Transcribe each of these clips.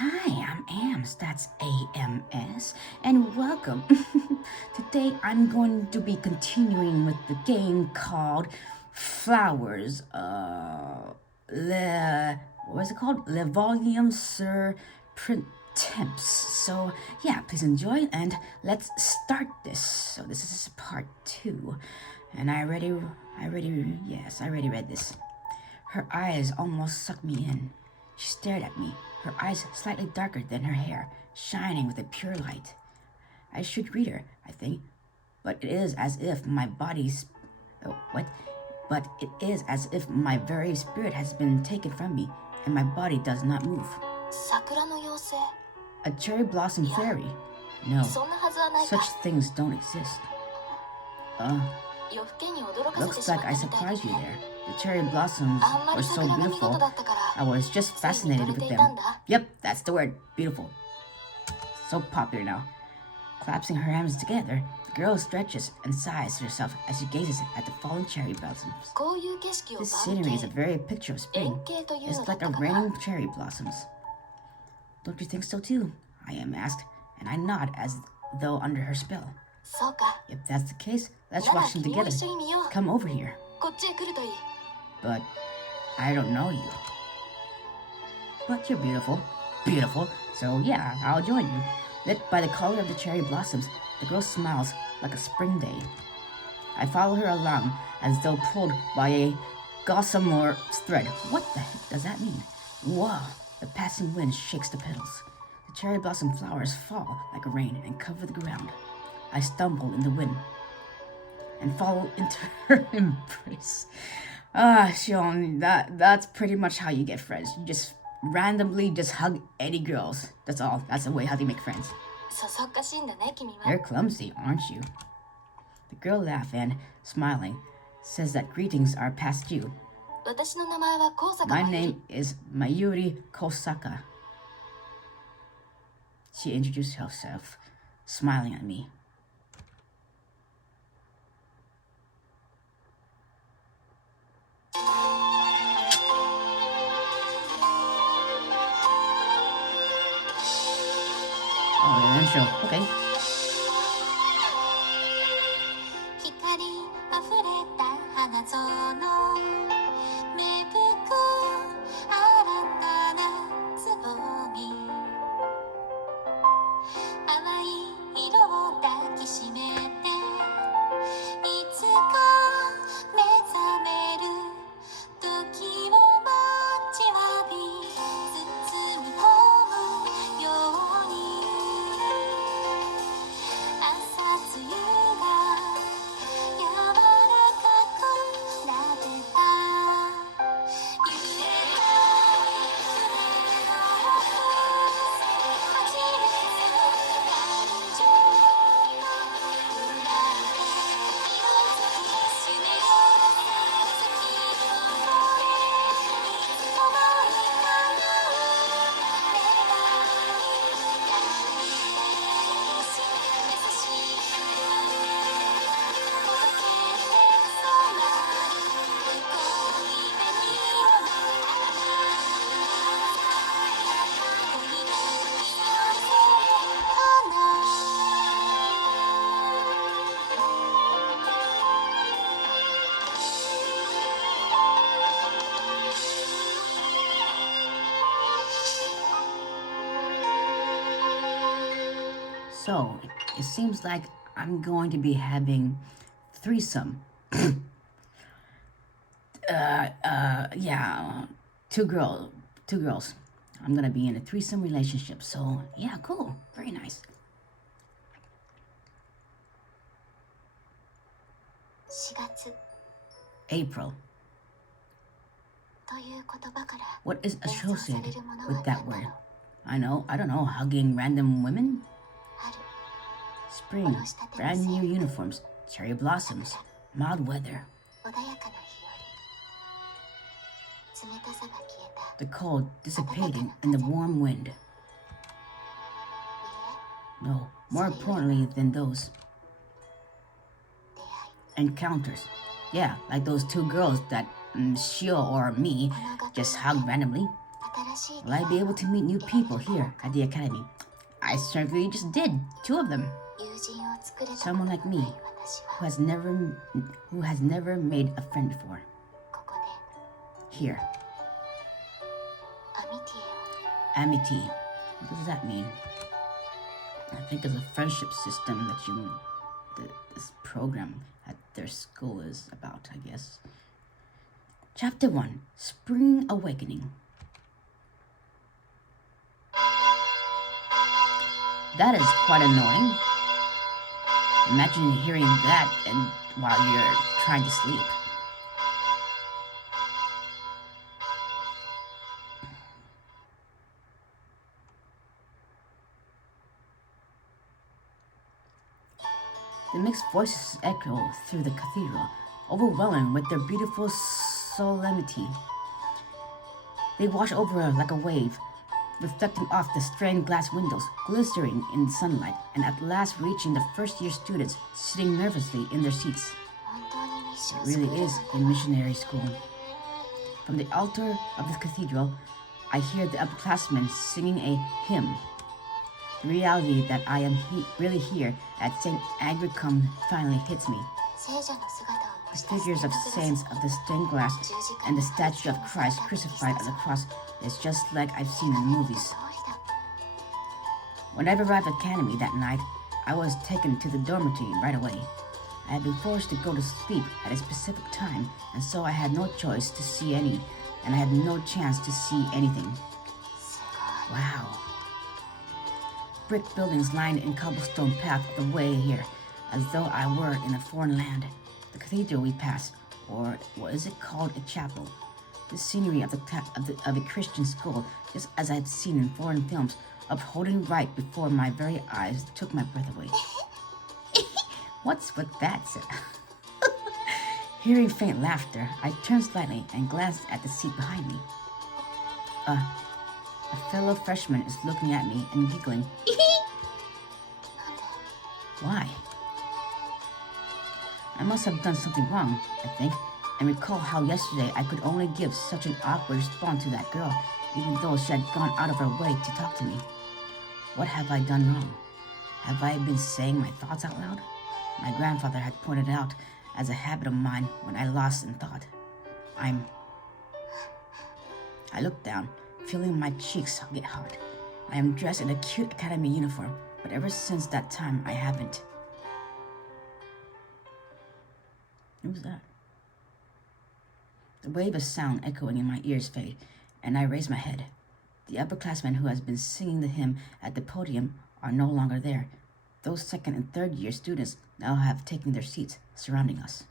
Hi, I'm Ams, that's AMS, and welcome. Today I'm going to be continuing with the game called Flowers. What was it called? Le Volume sur Printemps. So, yeah, please enjoy and let's start this. So, this is part 2, and I already read this. Her eyes almost sucked me in. She stared at me, her eyes slightly darker than her hair, shining with a pure light. I should read her, I think, but it is as if my body's. What? But it is as if my very spirit has been taken from me, and my body does not move. A cherry blossom fairy? No, such things don't exist. Looks like I surprised you there. The cherry blossoms were so beautiful, I was just fascinated with them. Yep, that's the word, beautiful. So popular now. Clasping her hands together, the girl stretches and sighs to herself as she gazes at the fallen cherry blossoms. This scenery is a very picture of spring. It's like a raining cherry blossoms. Don't you think so too? I am asked, and I nod as though under her spell. If that's the case, let's watch them together. Come over here. But I don't know you. But you're beautiful. Beautiful. So yeah, I'll join you. Lit by the color of the cherry blossoms, the girl smiles like a spring day. I follow her along as though pulled by a gossamer thread. What the heck does that mean? Whoa! The passing wind shakes the petals. The cherry blossom flowers fall like rain and cover the ground. I stumble in the wind and fall into her embrace. Sean, that's pretty much how you get friends. You just randomly just hug any girls. That's all. That's the way how they make friends. You're clumsy, aren't you? The girl laughs and, smiling, says that greetings are past due. My name is Mayuri Kosaka. She introduced herself, smiling at me. Oh, yeah, intro. Okay. So, it seems like I'm going to be having threesome. Yeah, two girls. I'm gonna be in a threesome relationship. So, yeah, cool. Very nice. April. What is associated with that word? I don't know, hugging random women? Spring, brand new uniforms, cherry blossoms, mild weather. The cold dissipating in the warm wind. No, more importantly than those. Encounters. Yeah, like those two girls that Shio or me just hugged randomly. Will I be able to meet new people here at the academy? I certainly just did. 2 of them. Someone like me, who has never made a friend before. Here. Amity. What does that mean? I think it's a friendship system that this program at their school is about, I guess. Chapter 1, Spring Awakening. That is quite annoying. Imagine hearing that while you're trying to sleep. The mixed voices echo through the cathedral, overwhelming with their beautiful solemnity. They wash over her like a wave, reflecting off the stained glass windows, glistering in the sunlight, and at last reaching the first-year students sitting nervously in their seats. It really is a missionary school. From the altar of the cathedral, I hear the upperclassmen singing a hymn. The reality that I am really here at St. Agricum finally hits me. The figures of saints of the stained glass and the statue of Christ crucified on the cross is just like I've seen in the movies. When I arrived at Academy that night, I was taken to the dormitory right away. I had been forced to go to sleep at a specific time, and so I had no choice to see any, and I had no chance to see anything. Wow. Brick buildings lined in cobblestone path the way here, as though I were in a foreign land. The cathedral we passed, or what is it called, a chapel. The scenery of a Christian school, just as I had seen in foreign films, upholding right before my very eyes, took my breath away. What's with that? Hearing faint laughter, I turned slightly and glanced at the seat behind me. A fellow freshman is looking at me and giggling. Why? I must have done something wrong, I think, and recall how yesterday I could only give such an awkward response to that girl, even though she had gone out of her way to talk to me. What have I done wrong? Have I been saying my thoughts out loud? My grandfather had pointed out as a habit of mine when I lost in thought. I looked down, feeling my cheeks get hot. I am dressed in a cute academy uniform, but ever since that time I haven't. Who's that? The wave of sound echoing in my ears fade, and I raise my head. The upperclassmen who has been singing the hymn at the podium are no longer there. Those second and third year students now have taken their seats, surrounding us.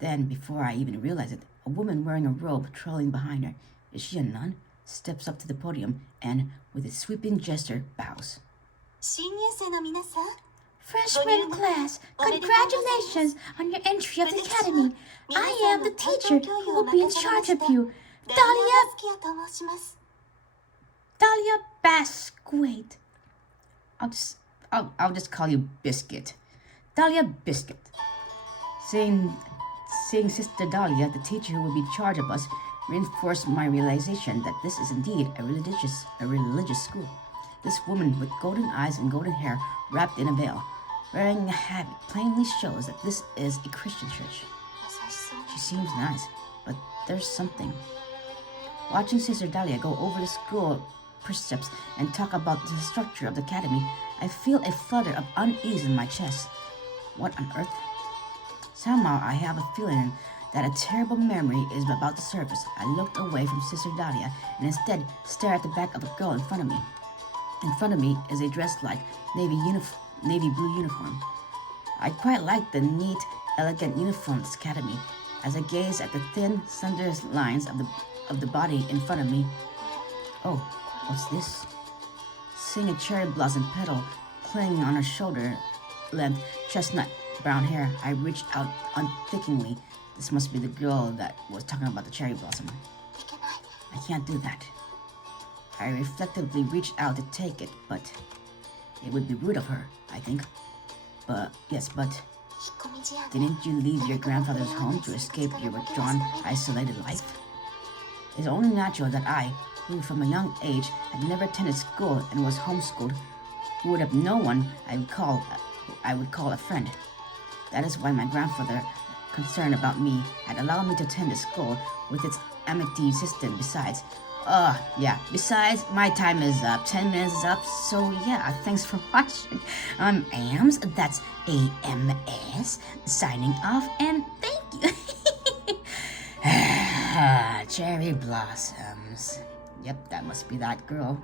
Then, before I even realize it, a woman wearing a robe trailing behind her, is she a nun, steps up to the podium and, with a sweeping gesture, bows. Freshman class, congratulations on your entry of the academy. I am the teacher who will be in charge of you, Dahlia Basquate. I'll just call you Biscuit. Dahlia Biscuit. Seeing Sister Dahlia, the teacher who will be in charge of us, reinforced my realization that this is indeed a religious school. This woman with golden eyes and golden hair wrapped in a veil, wearing a habit, plainly shows that this is a Christian church. She seems nice, but there's something. Watching Sister Dahlia go over the school precepts and talk about the structure of the academy, I feel a flutter of unease in my chest. What on earth? Somehow I have a feeling that a terrible memory is about to surface. I looked away from Sister Dahlia and instead stared at the back of a girl in front of me. In front of me is a dress-like navy blue uniform. I quite like the neat, elegant uniform of this academy. As I gaze at the thin, slender lines of the body in front of me, oh, what's this? Seeing a cherry blossom petal clinging on her shoulder-length chestnut brown hair, I reached out unthinkingly. This must be the girl that was talking about the cherry blossom. I can't do that. I reflectively reached out to take it, but it would be rude of her, I think. But didn't you leave your grandfather's home to escape your withdrawn, isolated life? It's only natural that I, who from a young age had never attended school and was homeschooled, who would have no one I would call a friend. That is why my grandfather, concerned about me, had allowed me to attend the school with its amity system. Besides, my time is up. 10 minutes is up. So yeah, thanks for watching. I'm Ams, that's AMS, signing off, and thank you. Cherry blossoms. Yep, that must be that girl.